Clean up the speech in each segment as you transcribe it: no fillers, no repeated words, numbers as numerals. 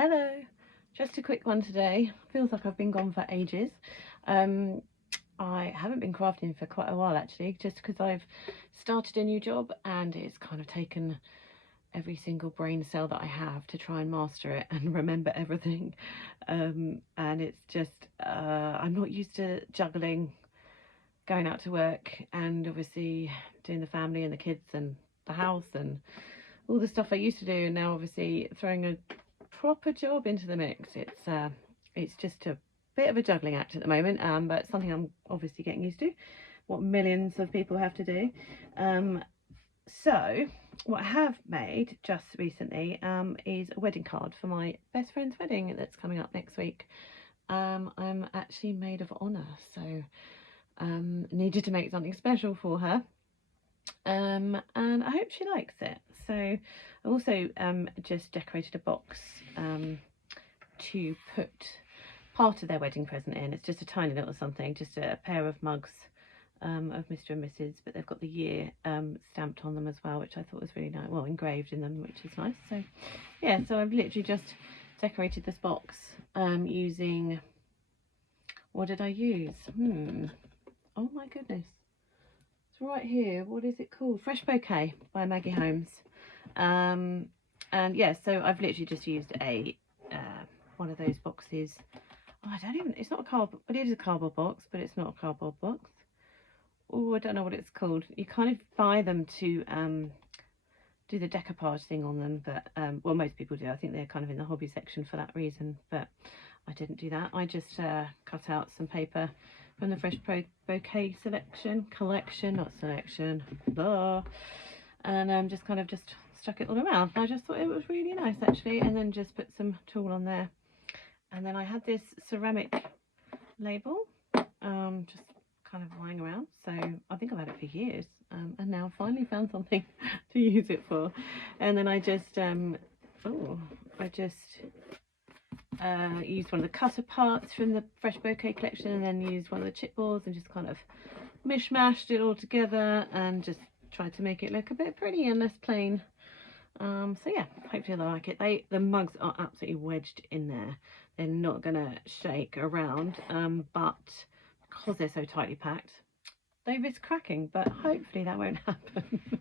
Hello, just a quick one today. Feels like I've been gone for ages. I haven't been crafting for quite a while actually, just because I've started a new job and it's kind of taken every single brain cell that I have to try and master it and remember everything. And it's just, I'm not used to juggling going out to work and obviously doing the family and the kids and the house and all the stuff I used to do, and now obviously throwing a proper job into the mix. It's just a bit of a juggling act at the moment, but it's something I'm obviously getting used to, what millions of people have to do. So what I have made just recently is a wedding card for my best friend's wedding that's coming up next week. I'm actually maid of honour, so needed to make something special for her. And I hope she likes it. So I also just decorated a box to put part of their wedding present in. It's just a tiny little something, just a pair of mugs of Mr. and Mrs, but they've got the year stamped on them as well, which I thought was really nice, well, engraved in them, which is nice. So yeah, so I've literally just decorated this box using, what did I use? Oh my goodness, right here, what is it called? Fresh Bouquet by Maggie Holmes. And yeah, so I've literally just used a one of those boxes. Oh, I don't even, it's not a cardboard, but it is a cardboard box, but it's not a cardboard box. Oh, I don't know what it's called. You kind of buy them to do the decoupage thing on them, but well, most people do. I think they're kind of in the hobby section for that reason, but I didn't do that. I just cut out some paper from the Fresh Bouquet collection, not selection, blah, and just kind of just stuck it all around. I just thought it was really nice actually, and then just put some tulle on there. And then I had this ceramic label just kind of lying around, so I think I've had it for years, and now I finally found something to use it for. And then I just used one of the cutter parts from the Fresh Bouquet collection, and then used one of the chipboards and just kind of mishmashed it all together and just tried to make it look a bit pretty and less plain. So yeah, hopefully they like it. The mugs are absolutely wedged in there. They're not gonna shake around, but because they're so tightly packed, they risk cracking, but hopefully that won't happen.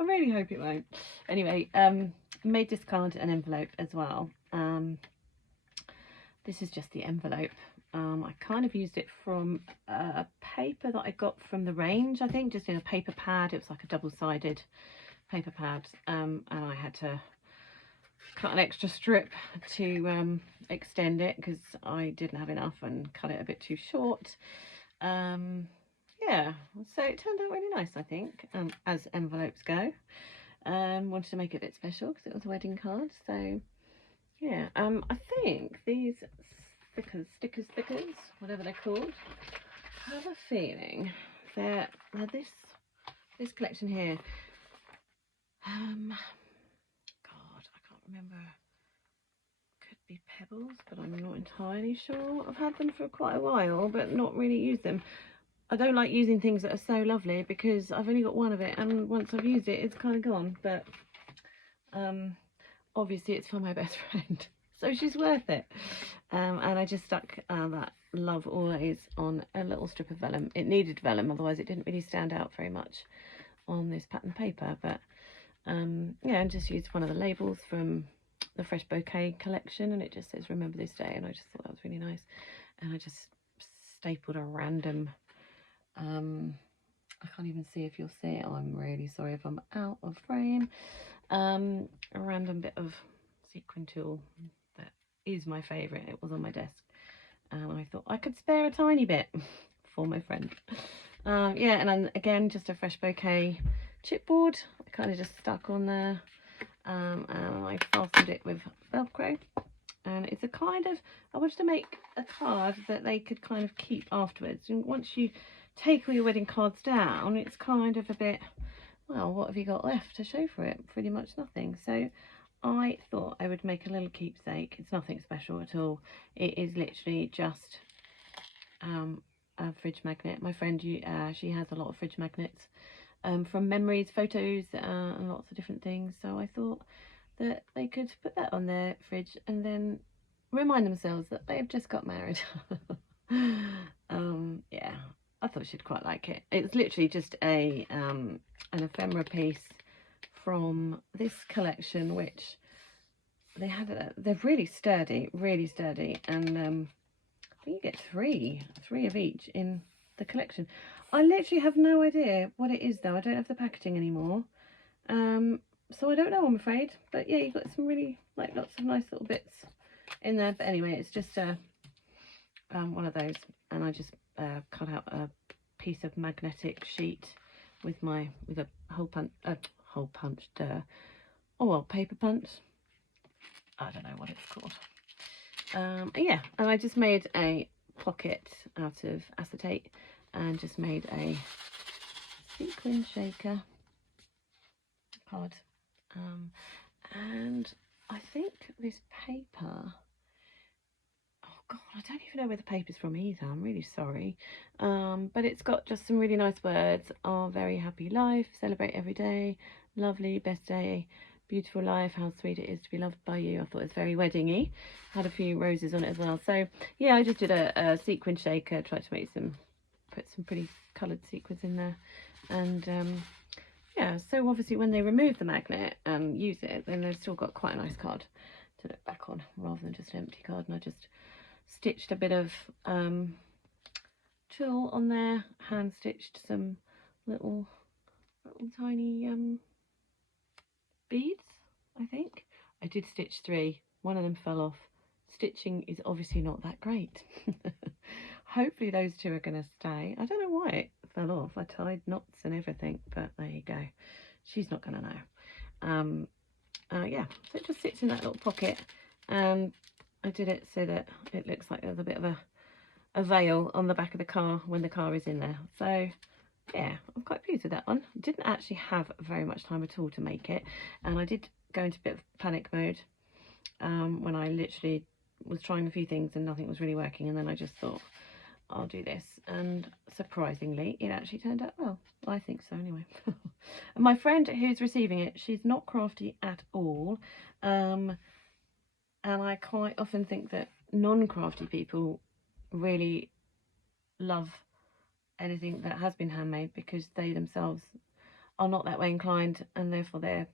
I really hope it won't. Anyway, made this card an envelope as well. This is just the envelope. I kind of used it from a paper that I got from the range, I think, just in a paper pad. It was like a double-sided paper pad, and I had to cut an extra strip to extend it because I didn't have enough and cut it a bit too short. Yeah, so it turned out really nice, I think, as envelopes go. Wanted to make it a bit special because it was a wedding card, so yeah. I think these stickers, whatever they're called, I have a feeling they're this collection here. God, I can't remember. Could be pebbles, but I'm not entirely sure. I've had them for quite a while, but not really used them. I don't like using things that are so lovely because I've only got one of it, and once I've used it, it's kind of gone. But obviously it's for my best friend, so she's worth it. And I just stuck that love always on a little strip of vellum. It needed vellum, otherwise it didn't really stand out very much on this pattern paper. But yeah, and just used one of the labels from the Fresh Bouquet collection, and it just says remember this day, and I just thought that was really nice. And I just stapled a random I can't even see if you'll see it. Oh, I'm really sorry if I'm out of frame. A random bit of sequin tulle that is my favourite. It was on my desk, and I thought I could spare a tiny bit for my friend. Yeah, and then again, just a Fresh Bouquet chipboard. I kind of just stuck on there, and I fastened it with Velcro. And it's a kind of, I wanted to make a card that they could kind of keep afterwards. And once you take all your wedding cards down, it's kind of a bit, well, what have you got left to show for it? Pretty much nothing. So I thought I would make a little keepsake. It's nothing special at all. It is literally just a fridge magnet. My friend, she has a lot of fridge magnets from memories, photos, and lots of different things. So I thought that they could put that on their fridge and then remind themselves that they've just got married. Yeah, I thought she'd quite like it. It's literally just a an ephemera piece from this collection, which they had. They're really sturdy, and I think you get three of each in the collection. I literally have no idea what it is though. I don't have the packaging anymore, so I don't know, I'm afraid. But yeah, you've got some really, like, lots of nice little bits in there. But anyway, it's just one of those, and I just cut out a piece of magnetic sheet with a hole punched paper punch. I don't know what it's called. Yeah, and I just made a pocket out of acetate and just made a sequin shaker card. And I think this paper, oh god, I don't even know where the paper's from either, I'm really sorry. But it's got just some really nice words. Our very happy life, celebrate every day, lovely, best day, beautiful life, how sweet it is to be loved by you. I thought it was very wedding-y. Had a few roses on it as well. So yeah, I just did a sequin shaker, tried to make put some pretty coloured sequins in there. And yeah, so obviously when they remove the magnet and use it, then they've still got quite a nice card to look back on rather than just an empty card. And I just stitched a bit of tulle on there, hand stitched some little tiny beads. I think I did stitch 3. One of them fell off. Stitching is obviously not that great. Hopefully those 2 are going to stay. I don't know why it fell off. I tied knots and everything, but there you go. She's not going to know. Yeah, so it just sits in that little pocket, and I did it so that it looks like there's a bit of a veil on the back of the car when the car is in there. So yeah, I'm quite pleased with that one. Didn't actually have very much time at all to make it, and I did go into a bit of panic mode when I literally was trying a few things and nothing was really working, and then I just thought, I'll do this, and surprisingly it actually turned out well. I think so anyway. And my friend who's receiving it, she's not crafty at all, and I quite often think that non-crafty people really love anything that has been handmade because they themselves are not that way inclined, and therefore they're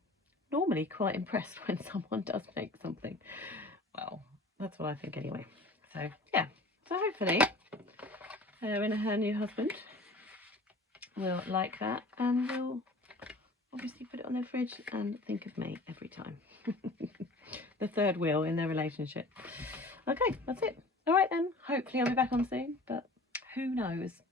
normally quite impressed when someone does make something. Well, that's what I think anyway. So yeah, so hopefully her and her new husband will like that, and will obviously put it on their fridge and think of me every time. The third wheel in their relationship. Okay, that's it. All right then, hopefully I'll be back on soon, but who knows.